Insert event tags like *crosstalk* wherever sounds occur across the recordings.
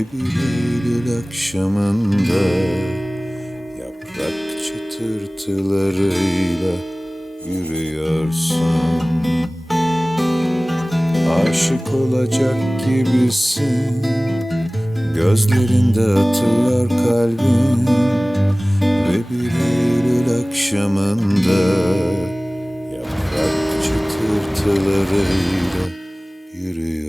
Ve bir Eylül akşamında Yaprak çıtırtılarıyla yürüyorsun. Aşık olacak gibisin. Gözlerinde atıyor kalbim Ve bir Eylül akşamında Yaprak çıtırtılarıyla yürüyorsun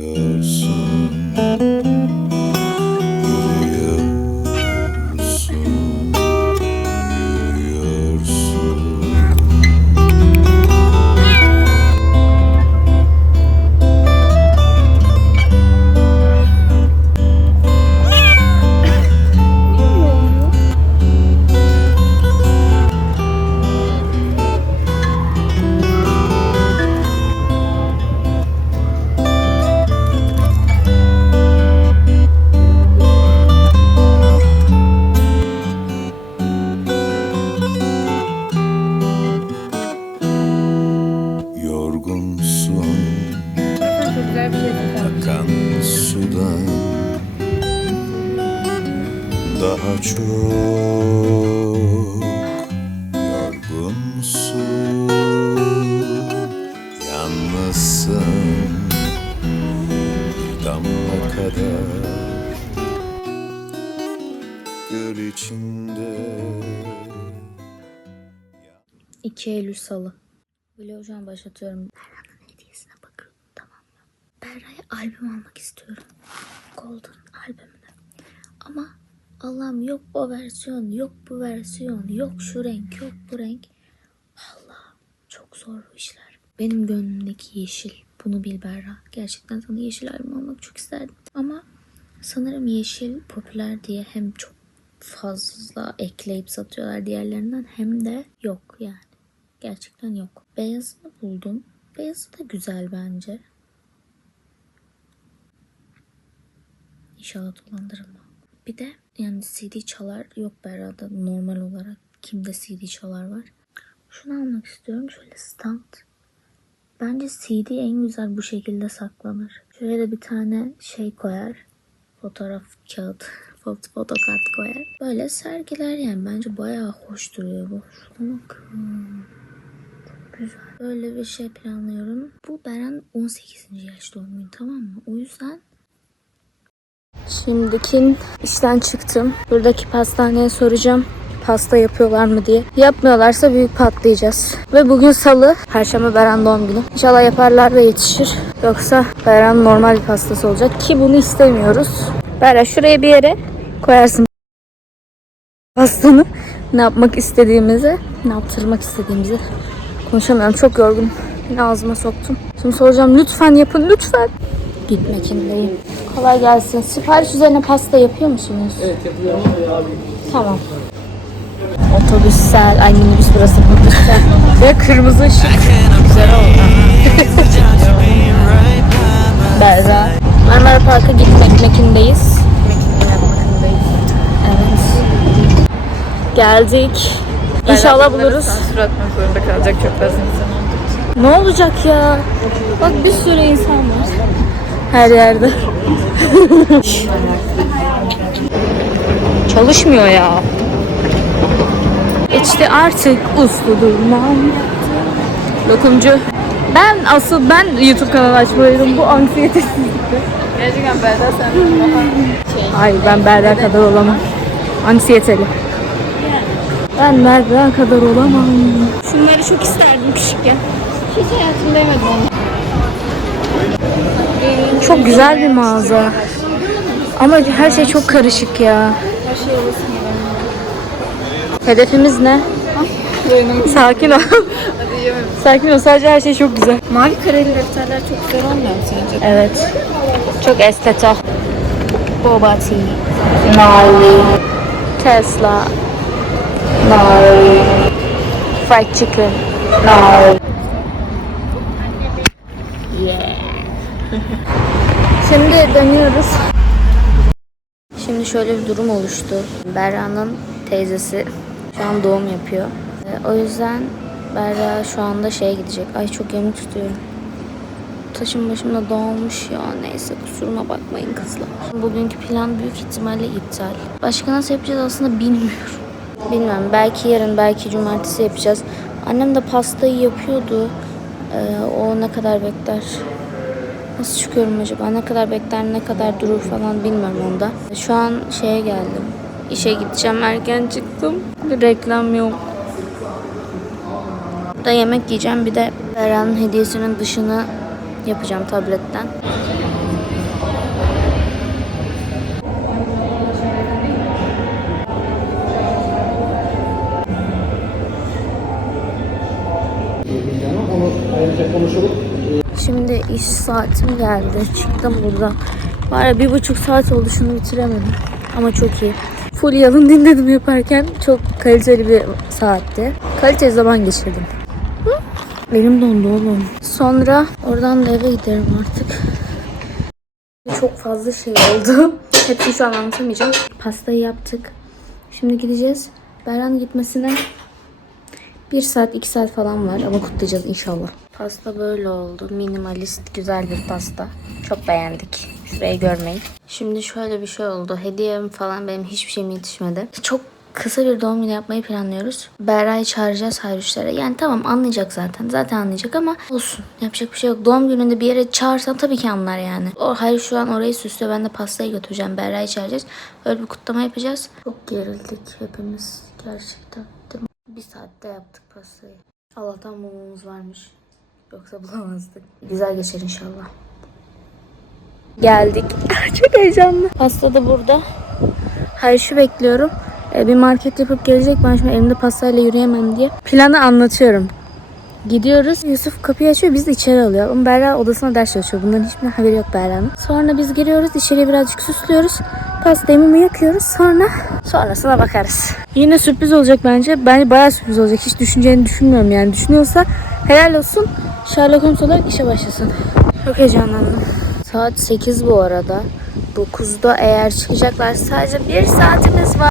Yorgunsun akan sudan Daha çok yorgunsun Yalnızsın bir damla kadar. Göl içinde. 2 Eylül Salı. Vlogu şu an başlatıyorum. Berra'nın hediyesine bakın tamam mı? Berra'ya albüm almak istiyorum. Golden albümünü. Ama Allah'ım yok o versiyon, yok bu versiyon, yok şu renk, yok bu renk. Allah çok zor bu işler. Benim gönlümdeki yeşil. Bunu bil Berra. Gerçekten sana yeşil albüm almak çok isterdim. Ama sanırım yeşil popüler diye hem çok fazla ekleyip satıyorlar diğerlerinden hem de yok yani. Gerçekten yok. Beyazını buldum. Beyazı da güzel bence. İnşallah dolandırılma. Bir de yani CD çalar yok Berra'da normal olarak. Kimde CD çalar var. Şunu almak istiyorum. Şöyle stand. Bence CD en güzel bu şekilde saklanır. Şöyle de bir tane şey koyar. Fotoğraf kağıt, *laughs* foto, fotokart koyar. Böyle sergiler yani. Bence bayağı hoş duruyor bu. Şuna bakın. Güzel. Böyle bir şey planlıyorum. Bu Beren 18. yaş doğum günü tamam mı? O yüzden Şimdikin işten çıktım. Buradaki pastaneye soracağım. Pasta yapıyorlar mı diye. Yapmıyorlarsa büyük patlayacağız. Ve bugün salı. Perşembe Beren doğum günü. İnşallah yaparlar ve yetişir. Yoksa Beren normal bir pastası olacak. Ki bunu istemiyoruz. Beren şuraya bir yere koyarsın pastanı. Ne yapmak istediğimizi, ne yaptırmak istediğimizi konuşamıyorum. Çok yorgunum. Yine ağzıma soktum. Şimdi soracağım lütfen yapın lütfen. Gitmekindeyim. Kolay gelsin. Sipariş üzerine pasta yapıyor musunuz? Evet yapıyorum. Tamam. Otobüsler, ay minibüs burası otobüsler. *laughs* Ve kırmızı ışık. Güzel oldu. *laughs* Berra. Marmara Park'a gitmek mekindeyiz. Evet. Geldik. İnşallah buluruz. Sansür atmak zorunda kalacak çok fazla insan olduğu için. Ne olacak ya? Bak bir sürü insan var. Her yerde. *laughs* Çalışmıyor ya. İşte artık uslu durmam. Lokumcu. Ben asıl ben YouTube kanalı açmalıydım bu anksiyetesizlikte. Gerçekten Berda sen şey. Hayır ben Berra kadar olamam. Anksiyeteli. Ben Berra kadar olamam. Şunları çok isterdim küçükken. Hiç hayatımda yemedim onu. Çok güzel bir mağaza. Ama her şey çok karışık ya. Her şey alasın gibi. Hedefimiz ne? Sakin ol. Hadi yemem. Sakin ol. Sadece her şey çok güzel. Mavi kareli defterler çok güzel olmuyor mu sence? Evet. Çok estetik. Boba tea. Gnarly. Tesla. Gnarly. Fried chicken. Gnarly. Yeah. *laughs* Şimdi dönüyoruz. Şimdi şöyle bir durum oluştu. Berra'nın teyzesi şu an doğum yapıyor. O yüzden Berra şu anda şeye gidecek. Ay çok yemek tutuyorum. Taşım başımda dağılmış ya. Neyse kusuruma bakmayın kızlar. Bugünkü plan büyük ihtimalle iptal. Başka nasıl yapacağız aslında bilmiyorum. Bilmem. Belki yarın, belki cumartesi yapacağız. Annem de pastayı yapıyordu. Ee, o ne kadar bekler? Nasıl çıkıyorum acaba? Ne kadar bekler, ne kadar durur falan bilmiyorum onda. Şu an şeye geldim. İşe gideceğim. Erken çıktım. Bir reklam yok. Da yemek yiyeceğim. Bir de Berra'nın hediyesinin dışını yapacağım tabletten. Şimdi iş saatim geldi. Çıktım buradan. Bari bir buçuk saat oldu şunu bitiremedim. Ama çok iyi. Full yalın dinledim yaparken. Çok kaliteli bir saatti. Kaliteli zaman geçirdim. Hı? Elim dondu oğlum. Sonra oradan da eve giderim artık. Çok fazla şey oldu. *laughs* Hepsini şu an anlatamayacağım. Pastayı yaptık. Şimdi gideceğiz. Berra'nın gitmesine bir saat, iki saat falan var ama kutlayacağız inşallah. Pasta böyle oldu. Minimalist, güzel bir pasta. Çok beğendik. Şurayı görmeyin. Şimdi şöyle bir şey oldu. Hediyem falan benim hiçbir şeyim yetişmedi. Çok kısa bir doğum günü yapmayı planlıyoruz. Berra'yı çağıracağız Hayrüşlere. Yani tamam anlayacak zaten. Zaten anlayacak ama olsun. Yapacak bir şey yok. Doğum gününde bir yere çağırsam tabii ki anlar yani. O Hayır şu an orayı süslüyor. Ben de pastayı götüreceğim. Berra'yı çağıracağız. Öyle bir kutlama yapacağız. Çok gerildik hepimiz. Gerçekten. Bir saatte yaptık pastayı. Allah'tan mumumuz varmış. Yoksa bulamazdık. Güzel geçer inşallah. Geldik. *laughs* Çok heyecanlı. Pasta da burada. Hayır şu bekliyorum. Ee, bir market yapıp gelecek. Ben şimdi elimde pastayla yürüyemem diye. Planı anlatıyorum. Gidiyoruz. Yusuf kapıyı açıyor. Biz de içeri alıyor. Ama Berra odasına ders çalışıyor. Bunların hiçbir haberi yok Berra'nın. Sonra biz giriyoruz. İçeriye birazcık süslüyoruz. Pastayı mumu yakıyoruz. Sonra sonrasına bakarız. Yine sürpriz olacak bence. Bence bayağı sürpriz olacak. Hiç düşüneceğini düşünmüyorum yani. Düşünüyorsa helal olsun. Sherlock Holmes olarak işe başlasın. Çok heyecanlandım. Saat 8 bu arada. 9'da eğer çıkacaklar sadece bir saatimiz var.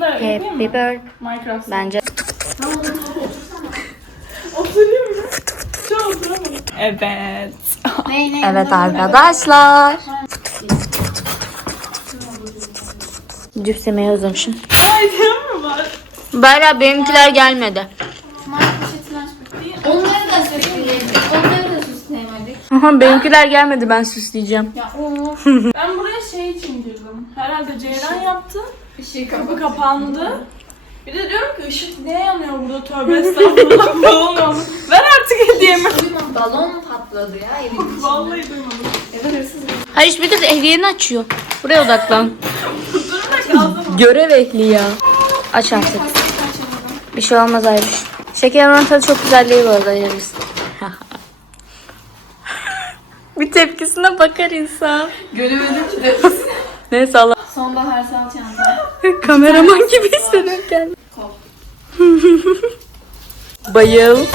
Şeklinde yapayım Happy mı? birthday. Minecraft. Bence Oturayım mı? Şu oturamadım. Evet. Evet arkadaşlar. Cips yemeyi özlemişim. Ay değil mi var? Berra benimkiler gelmedi. Onları da süsleyemedik. Onları da süsleyemedik. Aha, benimkiler gelmedi ben süsleyeceğim. Ya o. *laughs* ben buraya şey için girdim. Herhalde Ceylan yaptı. Işık kapı kapandı. Bir de diyorum ki ışık ne yanıyor burada tövbe *laughs* estağfurullah balon olmuş. Ver artık hediyemi. Balon patladı ya evin içinde. Vallahi duymadım. Eve hırsız Hayır bir de hediyeni açıyor. Buraya odaklan. Durma. Görev ehli ya. Aç artık. Bir şey olmaz Ayruş. Şeker oranı tadı çok güzel değil bu arada yeriz. *laughs* bir tepkisine bakar insan. Göremedim ki de. *laughs* Neyse Allah. Sonbahar sal çanta. *laughs* Kameraman gibi hissediyorum kendimi. *laughs* Bayıl. *laughs*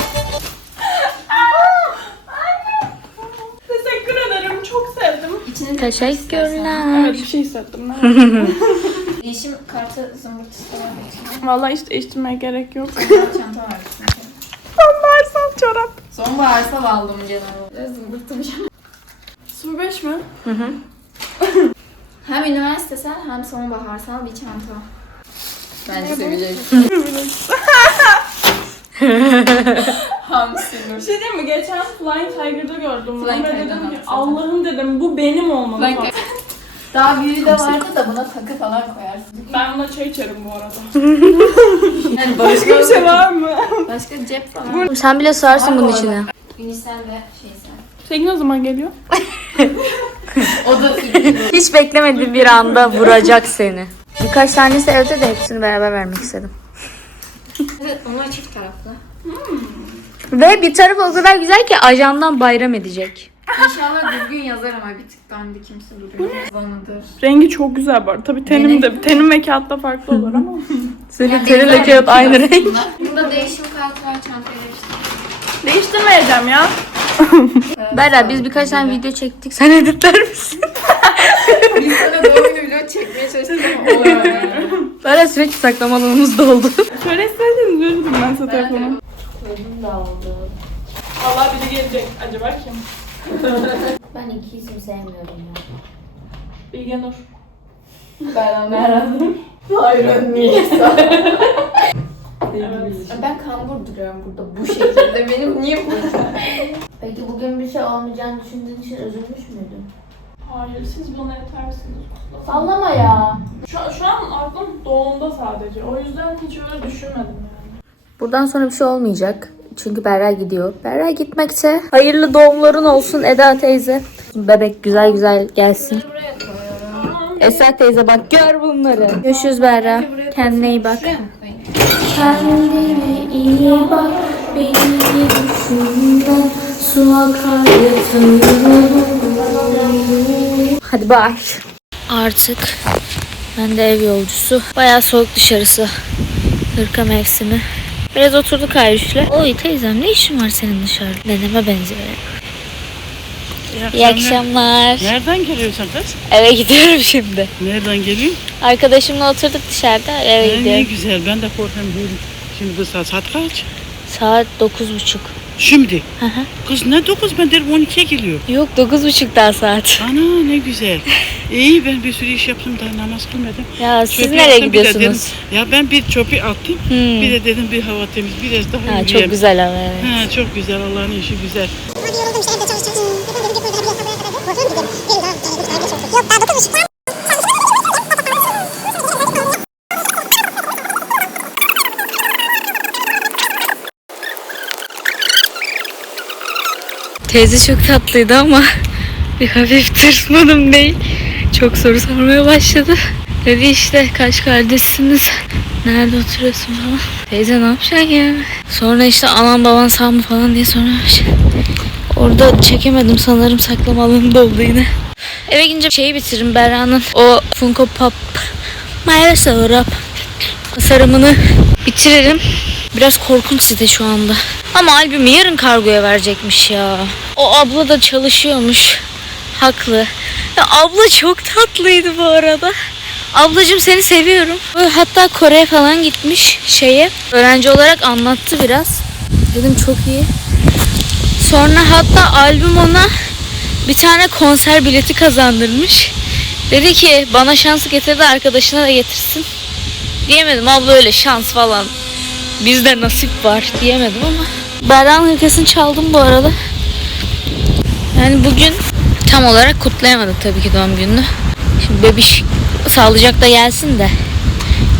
Teşekkür ederim. Çok sevdim. İçine Teşekkürler. Evet bir şey hissettim. ben. kartı zımbırtısı var içinde. Vallahi hiç değiştirmeye gerek yok. Sonbahar çanta var içinde. Sonbaharsal çorap. Sonbahar sal aldım genel Zımbırtı bir şey. 05 mi? Hem üniversitesel hem sonbaharsal bir çanta. Bence sevecek. Hamsi Bir şey diyeyim mi? Geçen Flying Tiger'da gördüm. bunu. Flying Ben Tiger'dan dedim ki hatırladım. Allah'ım dedim bu benim olmalı. Flying falan. *laughs* Daha büyüğü de vardı da buna takı falan koyarsın. Ben buna çay içerim bu arada. *laughs* Yani Başka bir şey var mı? Başka cep falan. Sen bile sığarsın bunun içine. Unisel ve şeysel. Sevgi ne zaman geliyor? *laughs* O da *laughs* sürpriz. Hiç beklemediğim bir anda vuracak seni. Birkaç tanesi evde de hepsini beraber vermek istedim. evet onlar çift taraflı. Ve bir tarafı o kadar güzel ki ajandan bayram edecek. İnşallah düzgün yazar ama bir tık dandikimsi duruyor. Vanıdır. Rengi çok güzel bu arada. Tabii tenim de tenim ve kağıtta farklı olur ama. Senin terinle kağıt aynı renk. Bunda değişim kartı var çantaya işte. Değiştirmeyeceğim ya. *laughs* Berra biz birkaç tane video çektik. Sen editler misin? Biz sana doğum günü vlog çekmeye çalıştık ama olmadı yani. Berra sürekli saklama alanımız doldu. Söyleseydiniz verirdim ben size telefonu. Gözüm dağıldı. Allah biri gelecek. Acaba kim? *laughs* Ben iki isim sevmiyorum ya. Bilge Nur. Ben Merhan'ım. Hayır niye *laughs* Evet. Ben kambur duruyorum burada bu şekilde. *laughs* Benim niye bu? Peki bugün bir şey olmayacağını düşündüğün için üzülmüş müydün? Hayır siz bana yetersiniz. Sallama ya. Şu, şu an aklım doğumda sadece. O yüzden hiç öyle düşünmedim yani. Buradan sonra bir şey olmayacak. Çünkü Berra gidiyor. Berra gitmekte. Hayırlı doğumların olsun Eda teyze. Bebek güzel güzel gelsin. Esra teyze bak gör bunları. Görüşürüz Berra. Kendine iyi bak. Kendine iyi bak. Beni düşünme. Su akar Hadi bay. Artık ben de ev yolcusu. Bayağı soğuk dışarısı. Hırka mevsimi. Biraz oturduk Ayrüş'le. Oy teyzem ne işin var senin dışarıda? Dedeme benziyor. İyi akşamlar. Nereden geliyorsun kız? Eve gidiyorum şimdi. Nereden geliyorsun? Arkadaşımla oturduk dışarıda. Eve Ee, ne gidiyorum. güzel. Ben de korkuyorum. Şimdi bu saat, saat kaç? Saat dokuz buçuk. Şimdi. Hı hı. Kız ne dokuz? Ben derim 12'ye geliyor. Yok dokuz buçuk daha saat. Ana ne güzel. İyi ben bir sürü iş yaptım da namaz kılmadım. Ya siz Çöpü nereye attım, bir de dedim- gidiyorsunuz? ya ben bir çöpü attım. Hmm. Bir de dedim bir hava temiz. Biraz daha Ha, çok yürüyelim. güzel ama evet. Ha, çok güzel. Allah'ın işi güzel. Teyze çok tatlıydı ama *laughs* bir hafif tırsmadım değil. Çok soru sormaya başladı. Dedi işte kaç kardeşsiniz? Nerede oturuyorsun falan. Teyze ne yapacaksın ya? Sonra işte anan baban sağ mı falan diye sormuş. Orada çekemedim sanırım saklama alanında oldu yine. Eve gidince şeyi bitiririm Berra'nın o Funko Pop maalesef rap tasarımını bitiririm. Biraz korkunç site şu anda. Ama albümü yarın kargoya verecekmiş ya. O abla da çalışıyormuş. Haklı. Ya abla çok tatlıydı bu arada. Ablacığım seni seviyorum. Hatta Kore'ye falan gitmiş şeye. Öğrenci olarak anlattı biraz. Dedim çok iyi. Sonra hatta albüm ona bir tane konser bileti kazandırmış. Dedi ki bana şans getirdi arkadaşına da getirsin. Diyemedim abla öyle şans falan. Bizde nasip var diyemedim ama. Berra'nın hırkasını çaldım bu arada. Yani bugün tam olarak kutlayamadık tabii ki doğum gününü. Şimdi bebiş sağlıcakla gelsin de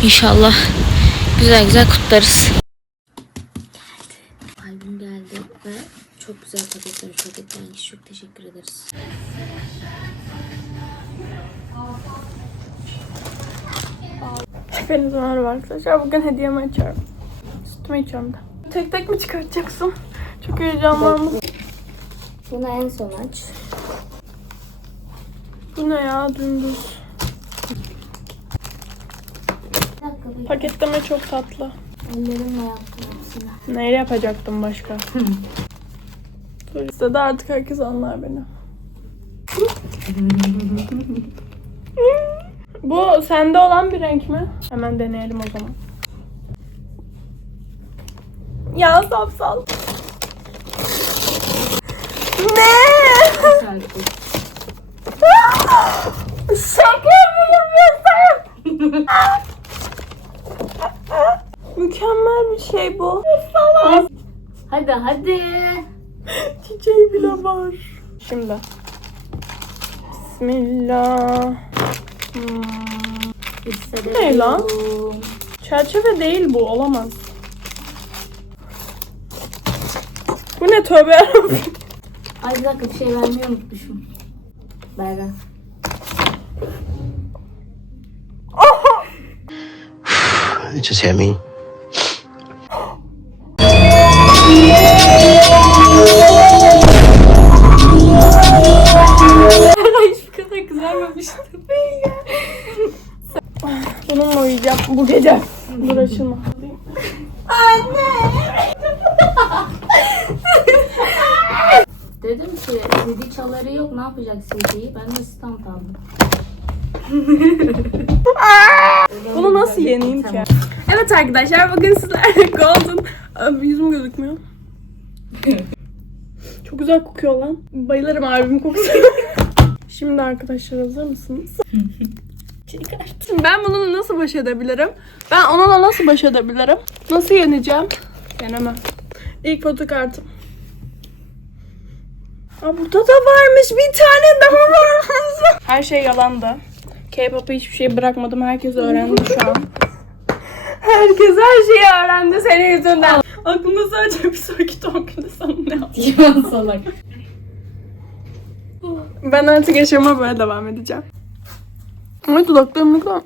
inşallah güzel güzel kutlarız. Albüm geldi ve çok güzel paketlemiş paketleyen kişi çok teşekkür ederiz. Hepinize merhaba arkadaşlar. Bugün hediyemi açıyorum. Sütümü içiyorum da. Tek tek mi çıkartacaksın? Çok heyecanlandım. Bunu en son aç. Bu ne ya dümdüz. Paketleme çok tatlı. Ellerimle yaptım hepsini. Neyle yapacaktım başka? *laughs* Dur listede artık herkes anlar beni. *laughs* Bu sende olan bir renk mi? Hemen deneyelim o zaman. Ya sapsal. Ne? Şaka mı yapıyorsun? Mükemmel bir şey bu. Salak. Hadi hadi. Çiçeği bile var. Şimdi. Bismillah. Hmm. Ne lan? Çerçeve değil bu olamaz. Bu ne tövbe. Ay bir dakika bir şey vermeyi unutmuşum. Berra. Just hit me. Hiç bu kadar kızarmamıştım. Bununla uyuyacağım bu gece. Dur açılma. Dedim ki CD çaları yok ne yapacak CD'yi? Ben de stand aldım. Bunu nasıl yeneyim ki? Evet arkadaşlar bugün sizlerle *laughs* Golden... Abi yüzüm gözükmüyor. *laughs* Çok güzel kokuyor lan. Bayılırım albüm kokusuna. *laughs* Şimdi arkadaşlar hazır mısınız? Şimdi ben bununla nasıl baş edebilirim? Ben onunla nasıl baş edebilirim? Nasıl yeneceğim? Yenemem. İlk fotokartım. Aa, burada da varmış bir tane daha var. Her şey yalandı. K-pop'u hiçbir şey bırakmadım. Herkes öğrendi şu an. Herkes her şeyi öğrendi senin yüzünden. Aklımda sadece bir sonraki doğum günü sana ne yapayım? Yalan salak. Ben artık yaşama böyle devam edeceğim. Ama dudaklarım ne kadar